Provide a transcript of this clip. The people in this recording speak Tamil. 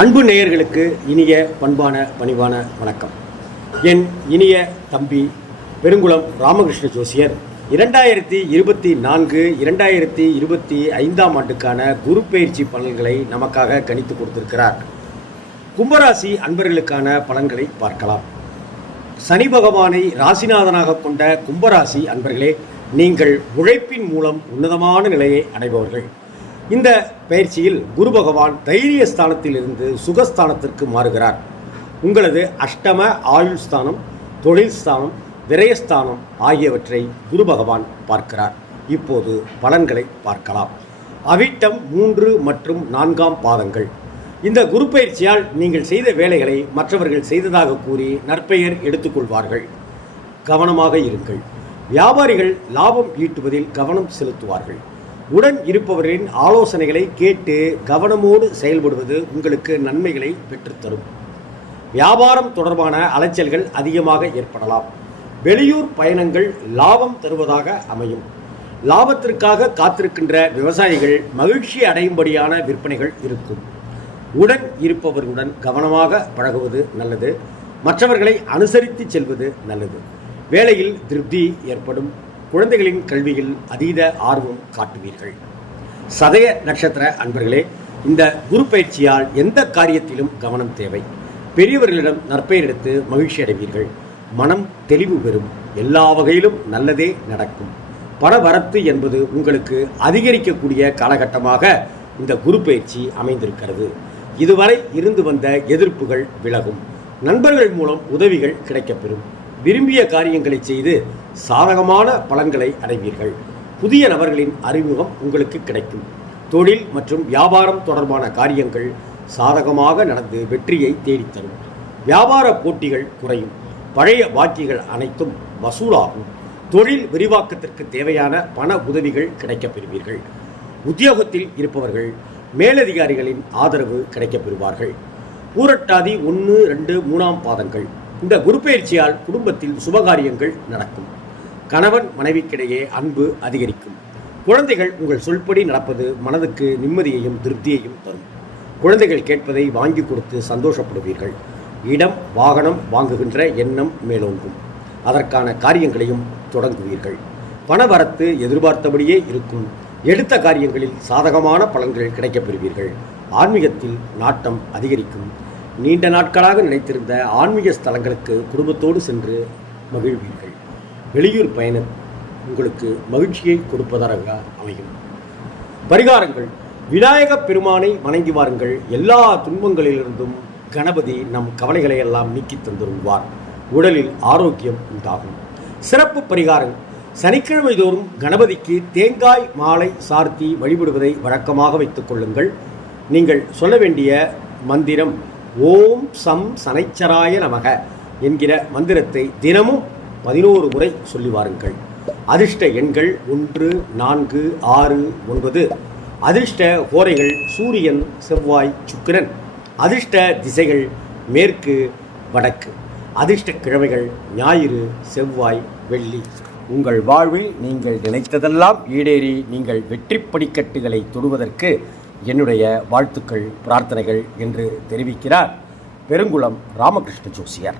அன்பு நேயர்களுக்கு இனிய பண்பான பணிவான வணக்கம். என் இனிய தம்பி பெருங்குளம் ராமகிருஷ்ண ஜோசியர் இரண்டாயிரத்தி இருபத்தி நான்கு இரண்டாயிரத்தி இருபத்தி ஐந்தாம் ஆண்டுக்கான குரு பயிற்சி பலன்களை நமக்காக கணித்து கொடுத்திருக்கிறார். கும்பராசி அன்பர்களுக்கான பலன்களை பார்க்கலாம். சனி பகவானை ராசிநாதனாக கொண்ட கும்பராசி அன்பர்களே நீங்கள் உழைப்பின் மூலம் உன்னதமான நிலையை அடைபவர்கள். இந்த பயிற்சியில் குரு பகவான் தைரிய ஸ்தானத்திலிருந்து சுகஸ்தானத்திற்கு மாறுகிறார். உங்களது அஷ்டம ஆயுள் ஸ்தானம் தொழில் ஸ்தானம் விரயஸ்தானம் ஆகியவற்றை குரு பகவான் பார்க்கிறார். இப்போது பலன்களை பார்க்கலாம். அவிட்டம் மூன்று மற்றும் நான்காம் பாதங்கள். இந்த குரு பயிற்சியால் நீங்கள் செய்த வேலைகளை மற்றவர்கள் செய்ததாக கூறி நற்பெயர் எடுத்துக்கொள்வார்கள். கவனமாக இருங்கள். வியாபாரிகள் லாபம் ஈட்டுவதில் கவனம் செலுத்துவார்கள். உடன் இருப்பவரின் ஆலோசனைகளை கேட்டு கவனமோடு செயல்படுவது உங்களுக்கு நன்மைகளை பெற்றுத்தரும். வியாபாரம் தொடர்பான அலைச்சல்கள் அதிகமாக ஏற்படலாம். வெளியூர் பயணங்கள் லாபம் தருவதாக அமையும். லாபத்திற்காக காத்திருக்கின்ற விவசாயிகள் மகிழ்ச்சி அடையும்படியான விற்பனைகள் இருக்கும். உடன் இருப்பவர்களுடன் கவனமாக பழகுவது நல்லது. மற்றவர்களை அனுசரித்து செல்வது நல்லது. வேலையில் திருப்தி ஏற்படும். குழந்தைகளின் கல்வியில் அதீத ஆர்வம் காட்டுவீர்கள். சதய நட்சத்திர அன்பர்களே இந்த குரு பயிற்சியால் எந்த காரியத்திலும் கவனம் தேவை. பெரியவர்களிடம் நற்பெயர் எடுத்து மகிழ்ச்சி அடைவீர்கள். மனம் தெளிவு பெறும். எல்லா வகையிலும் நல்லதே நடக்கும். பண வரத்து என்பது உங்களுக்கு அதிகரிக்கக்கூடிய காலகட்டமாக இந்த குரு பயிற்சி அமைந்திருக்கிறது. இதுவரை இருந்து வந்த எதிர்ப்புகள் விலகும். நண்பர்கள் மூலம் உதவிகள் கிடைக்கப்பெறும். விரும்பிய காரியங்களை செய்து சாதகமான பலன்களை அடைவீர்கள். புதிய நபர்களின் அறிமுகம் உங்களுக்கு கிடைக்கும். தொழில் மற்றும் வியாபாரம் தொடர்பான காரியங்கள் சாதகமாக நடந்து வெற்றியை தேடித்தரும். வியாபார போட்டிகள் குறையும். பழைய பாக்கிகள் அனைத்தும் வசூலாகும். தொழில் விரிவாக்கத்திற்கு தேவையான பண உதவிகள் கிடைக்கப் பெறுவீர்கள் உத்தியோகத்தில் இருப்பவர்கள் மேலதிகாரிகளின் ஆதரவு கிடைக்கப் பெறுவார்கள் பூரட்டாதி ஒன்று ரெண்டு மூணாம் பாதங்கள். இந்த குரு பயிற்சியால் குடும்பத்தில் சுபகாரியங்கள் நடக்கும். கணவன் மனைவிக்கிடையே அன்பு அதிகரிக்கும். குழந்தைகள் உங்கள் சொல்படி நடப்பது மனதுக்கு நிம்மதியையும் திருப்தியையும் தரும். குழந்தைகள் கேட்பதை வாங்கி கொடுத்து சந்தோஷப்படுவீர்கள். இடம் வாகனம் வாங்குகின்ற எண்ணம் மேலோங்கும். அதற்கான காரியங்களையும் தொடங்குவீர்கள். பணவரத்து எதிர்பார்த்தபடியே இருக்கும். எடுத்த காரியங்களில் சாதகமான பலன்கள் கிடைக்கப் பெறுவீர்கள் ஆன்மீகத்தில் நாட்டம் அதிகரிக்கும். நீண்ட நாட்களாக நினைத்திருந்த ஆன்மீக ஸ்தலங்களுக்கு குடும்பத்தோடு சென்று மகிழ்வீர்கள். வெளியூர் பயணம் உங்களுக்கு மகிழ்ச்சியை கொடுப்பதாக அமையும். பரிகாரங்கள். விநாயகப் பெருமானை வணங்கி வாருங்கள். எல்லா துன்பங்களிலிருந்தும் கணபதி நம் கவலைகளை எல்லாம் நீக்கி தந்துருவார். உடலில் ஆரோக்கியம் உண்டாகும். சிறப்பு பரிகாரம். சனிக்கிழமை தோறும் கணபதிக்கு தேங்காய் மாலை சார்த்தி வழிபடுவதை வழக்கமாக வைத்துக் கொள்ளுங்கள். நீங்கள் சொல்ல வேண்டிய மந்திரம் ஓம் சம் சனைச்சராய நமக என்கிற மந்திரத்தை தினமும் பதினோரு முறை சொல்லி வாருங்கள். அதிர்ஷ்ட எண்கள் ஒன்று நான்கு ஆறு ஒன்பது. அதிர்ஷ்ட கோரைகள் சூரியன் செவ்வாய் சுக்கிரன். அதிர்ஷ்ட திசைகள் மேற்கு வடக்கு. அதிர்ஷ்ட கிழமைகள் ஞாயிறு செவ்வாய் வெள்ளி. உங்கள் வாழ்வில் நீங்கள் நினைத்ததெல்லாம் ஈடேறி நீங்கள் வெற்றி படிக்கட்டுகளை தொடுவதற்கு என்னுடைய வாழ்த்துக்கள் பிரார்த்தனைகள் என்று தெரிவிக்கிறார் பெருங்குளம் ராமகிருஷ்ண ஜோசியர்.